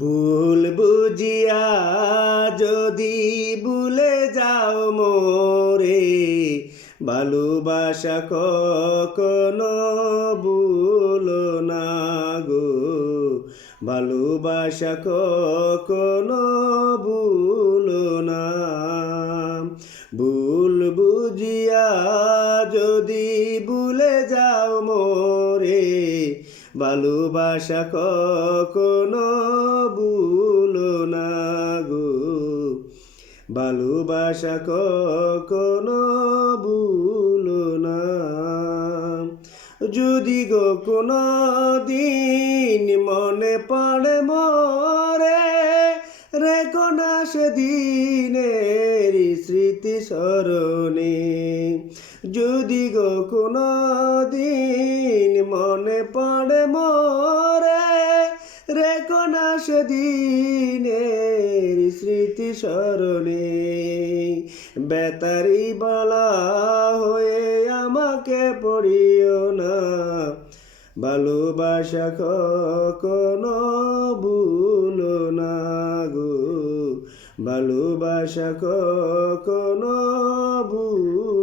ভুল বুঝিয়া যদি ভুলে যাও মোরে, ভালোবাসা কখনো ভুলো না গো, ভালোবাসা কখনো ভুলো না। ভুল বুঝিয়া যদি ভুলে যাও মোরে, ভালোবাসা কখনো ভুলো না গো, ভালোবাসা কখনো ভুলো না। যদি গো কোনো দিন মনে পড়ে মোরে, রেখো না সেদিনের স্মৃতি স্মরণে। যদি গো কোনো দিন মনে পড়ে মোরে, রেখো না সেদিনের স্মৃতি স্মরণে। বেতারি বালা হয়ে আমাকে পড়িও না, ভালোবাসা কখনো ভুলো না গো, ভালোবাসা কখনো ভুলো